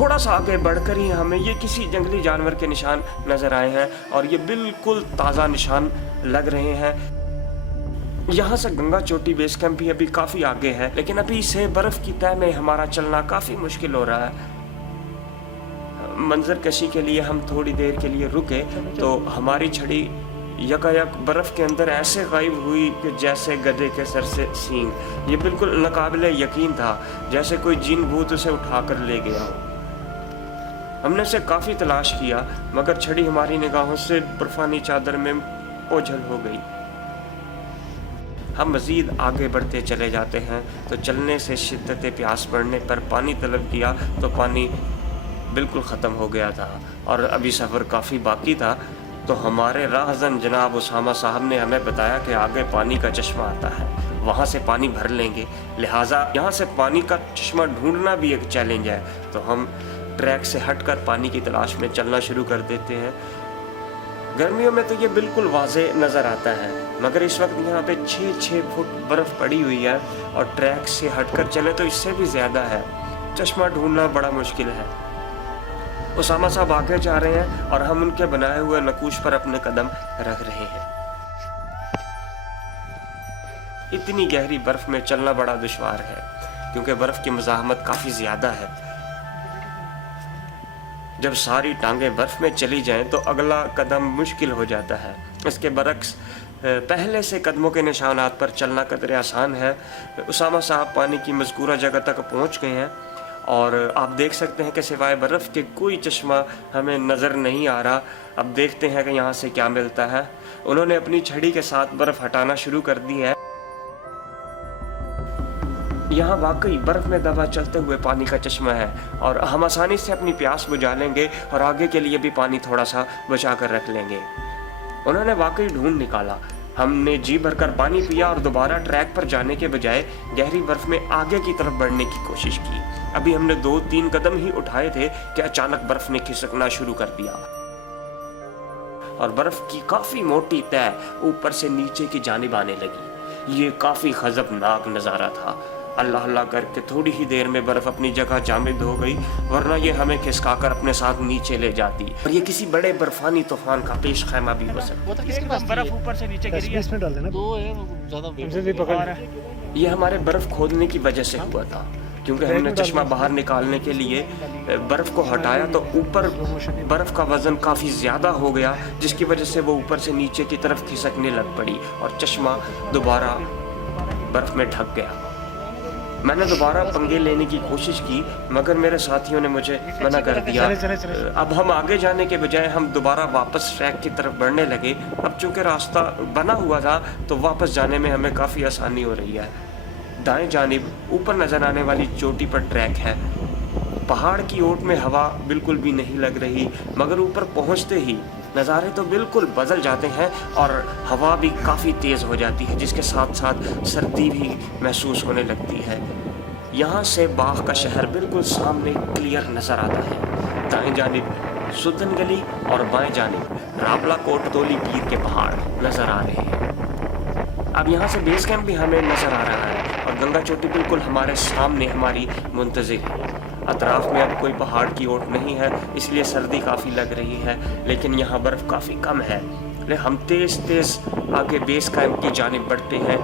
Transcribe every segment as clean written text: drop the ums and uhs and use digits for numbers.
تھوڑا سا آگے بڑھ کر ہی ہمیں یہ کسی جنگلی جانور کے نشان نظر آئے ہیں اور یہ بالکل تازہ نشان لگ رہے ہیں۔ یہاں سے گنگا چوٹی بیس کیمپ بھی ابھی کافی آگے ہے، لیکن ابھی سے برف کی تہہ میں ہمارا چلنا کافی مشکل ہو رہا ہے۔ منظر کشی کے لیے ہم تھوڑی دیر کے لیے رکے تو ہماری چھڑی یکایک برف کے اندر ایسے غائب ہوئی کہ جیسے گدھے کے سر سے سینگ۔ یہ بالکل ناقابل یقین تھا، جیسے کوئی جن بھوت اسے اٹھا کر لے گیا ہو۔ ہم نے اسے کافی تلاش کیا مگر چھڑی ہماری نگاہوں سے برفانی چادر میں اوجھل ہو گئی۔ ہم مزید آگے بڑھتے چلے جاتے ہیں تو چلنے سے شدت پیاس بڑھنے پر پانی طلب کیا تو پانی بالکل ختم ہو گیا تھا اور ابھی سفر کافی باقی تھا۔ تو ہمارے راہزن جناب اسامہ صاحب نے ہمیں بتایا کہ آگے پانی کا چشمہ آتا ہے، وہاں سے پانی بھر لیں گے، لہٰذا یہاں سے پانی کا چشمہ ڈھونڈنا بھی ایک چیلنج ہے۔ تو ہم ٹریک سے ہٹ کر پانی کی تلاش میں چلنا شروع کر دیتے ہیں۔ گرمیوں میں تو یہ بالکل واضح نظر آتا ہے مگر اس وقت یہاں پہ 6 فٹ برف پڑی ہوئی ہے اور ٹریک سے ہٹ کر چلے تو اس سے بھی زیادہ ہے۔ چشمہ ڈھونڈنا بڑا مشکل ہے۔ اسامہ صاحب آگے جا رہے ہیں اور ہم ان کے بنائے ہوئے نقوش پر اپنے قدم رکھ رہے ہیں۔ اتنی گہری برف میں چلنا بڑا دشوار ہے کیونکہ برف کی مزاحمت کافی زیادہ ہے۔ جب ساری ٹانگیں برف میں چلی جائیں تو اگلا قدم مشکل ہو جاتا ہے۔ اس کے برعکس پہلے سے قدموں کے نشانات پر چلنا قدرے آسان ہے۔ اسامہ صاحب پانی کی مذکورہ جگہ تک پہنچ گئے ہیں اور آپ دیکھ سکتے ہیں کہ سوائے برف کے کوئی چشمہ ہمیں نظر نہیں آ رہا۔ اب دیکھتے ہیں کہ یہاں سے کیا ملتا ہے۔ انہوں نے اپنی چھڑی کے ساتھ برف ہٹانا شروع کر دی ہے۔ یہاں واقعی برف میں دبا چلتے ہوئے پانی کا چشمہ ہے اور ہم آسانی سے اپنی پیاس بجھا لیں گے اور آگے کے لیے بھی پانی تھوڑا سا بچا کر رکھ لیں گے۔ انہوں نے واقعی ڈھونڈ نکالا۔ ہم نے جی بھر کر پانی پیا اور دوبارہ ٹریک پر جانے کے بجائے گہری برف میں آگے کی طرف بڑھنے کی کوشش کی۔ ابھی ہم نے 2-3 قدم ہی اٹھائے تھے کہ اچانک برف نے کھسکنا شروع کر دیا اور برف کی کافی موٹی تہہ اوپر سے نیچے کی جانب آنے لگی۔ یہ کافی غضبناک نظارہ تھا۔ اللہ اللہ کر کے تھوڑی ہی دیر میں برف اپنی جگہ جامد ہو گئی، ورنہ یہ ہمیں کھسکا کر اپنے ساتھ نیچے لے جاتی اور یہ کسی بڑے برفانی طوفان کا پیش خیمہ بھی ہو سکتا۔ برف اوپر سے نیچے گری ہے۔ یہ ہمارے برف کھودنے کی وجہ سے ہوا تھا کیونکہ ہم نے چشمہ باہر نکالنے کے لیے برف کو ہٹایا تو اوپر برف کا وزن کافی زیادہ ہو گیا جس کی وجہ سے وہ اوپر سے نیچے کی طرف کھسکنے لگ پڑی اور چشمہ دوبارہ برف میں ڈھک گیا۔ میں نے دوبارہ پنگے لینے کی کوشش کی مگر میرے ساتھیوں نے مجھے منع کر دیا۔ اب ہم آگے جانے کے بجائے ہم دوبارہ واپس ٹریک کی طرف بڑھنے لگے۔ اب چونکہ راستہ بنا ہوا تھا تو واپس جانے میں ہمیں کافی آسانی ہو رہی ہے۔ دائیں جانب اوپر نظر آنے والی چوٹی پر ٹریک ہے۔ پہاڑ کی اوٹ میں ہوا بالکل بھی نہیں لگ رہی مگر اوپر پہنچتے ہی نظارے تو بالکل بدل جاتے ہیں اور ہوا بھی کافی تیز ہو جاتی ہے جس کے ساتھ ساتھ سردی بھی محسوس ہونے لگتی ہے۔ یہاں سے باغ کا شہر بالکل سامنے کلیئر نظر آتا ہے۔ دائیں جانب سدن گلی اور بائیں جانب رابلہ کوٹ تولی پیر کے پہاڑ نظر آ رہے ہیں۔ اب یہاں سے بیس کیمپ بھی ہمیں نظر آ رہا ہے اور گنگا چوٹی بالکل ہمارے سامنے ہماری منتظر ہے۔ اطراف میں اب کوئی پہاڑ کی اوٹ نہیں ہے اس لیے سردی کافی لگ رہی ہے لیکن یہاں برف کافی کم ہے۔ ہم تیز تیز آگے بیس کیمپ کی جانب بڑھتے ہیں۔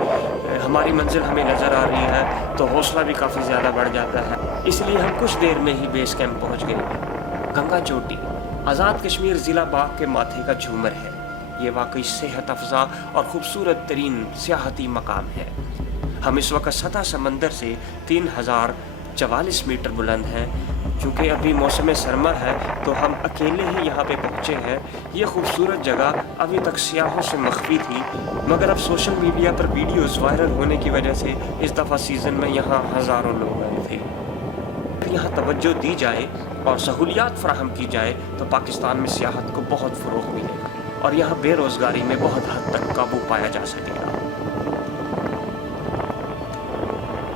ہماری منزل ہمیں نظر آ رہی ہے تو حوصلہ بھی کافی زیادہ بڑھ جاتا ہے، اس لیے ہم کچھ دیر میں ہی بیس کیمپ پہنچ گئے۔ گنگا چوٹی آزاد کشمیر ضلع باغ کے ماتھے کا جھومر ہے۔ یہ واقعی صحت افزا اور خوبصورت ترین سیاحتی مقام ہے۔ ہم اس وقت سطح سمندر سے 3044 میٹر بلند ہیں۔ چونکہ ابھی موسم سرما ہے تو ہم اکیلے ہی یہاں پہ پہنچے ہیں۔ یہ خوبصورت جگہ ابھی تک سیاحوں سے مخفی تھی مگر اب سوشل میڈیا پر ویڈیوز وائرل ہونے کی وجہ سے اس دفعہ سیزن میں یہاں ہزاروں لوگ آئے تھے۔ یہاں توجہ دی جائے اور سہولیات فراہم کی جائے تو پاکستان میں سیاحت کو بہت فروغ ملے گا اور یہاں بے روزگاری میں بہت حد تک قابو پایا جا سکے گا۔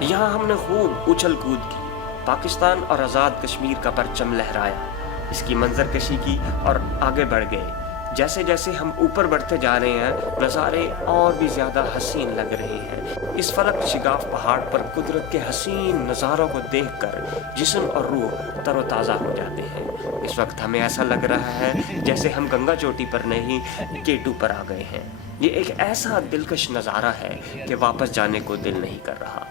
یہاں ہم نے خوب اچھل کود کی، پاکستان اور آزاد کشمیر کا پرچم لہرایا، اس کی منظر کشی کی اور آگے بڑھ گئے۔ جیسے جیسے ہم اوپر بڑھتے جا رہے ہیں نظارے اور بھی زیادہ حسین لگ رہے ہیں۔ اس فلک شگاف پہاڑ پر قدرت کے حسین نظاروں کو دیکھ کر جسم اور روح تر و تازہ ہو جاتے ہیں۔ اس وقت ہمیں ایسا لگ رہا ہے جیسے ہم گنگا چوٹی پر نہیں K2 پر آ گئے ہیں۔ یہ ایک ایسا دلکش نظارہ ہے کہ واپس جانے کو دل نہیں کر رہا،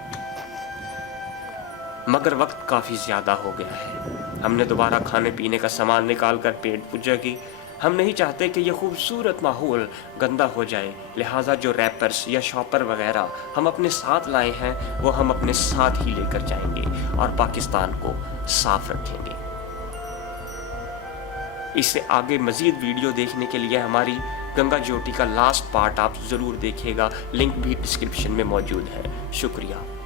مگر وقت کافی زیادہ ہو گیا ہے۔ ہم نے دوبارہ کھانے پینے کا سامان نکال کر پیٹ پوجا کی۔ ہم نہیں چاہتے کہ یہ خوبصورت ماحول گندا ہو جائے، لہٰذا جو ریپرز یا شاپر وغیرہ ہم اپنے ساتھ لائے ہیں وہ ہم اپنے ساتھ ہی لے کر جائیں گے اور پاکستان کو صاف رکھیں گے۔ اس سے آگے مزید ویڈیو دیکھنے کے لیے ہماری گنگا چوٹی کا لاسٹ پارٹ آپ ضرور دیکھیے گا، لنک بھی ڈسکرپشن میں موجود ہے۔ شکریہ۔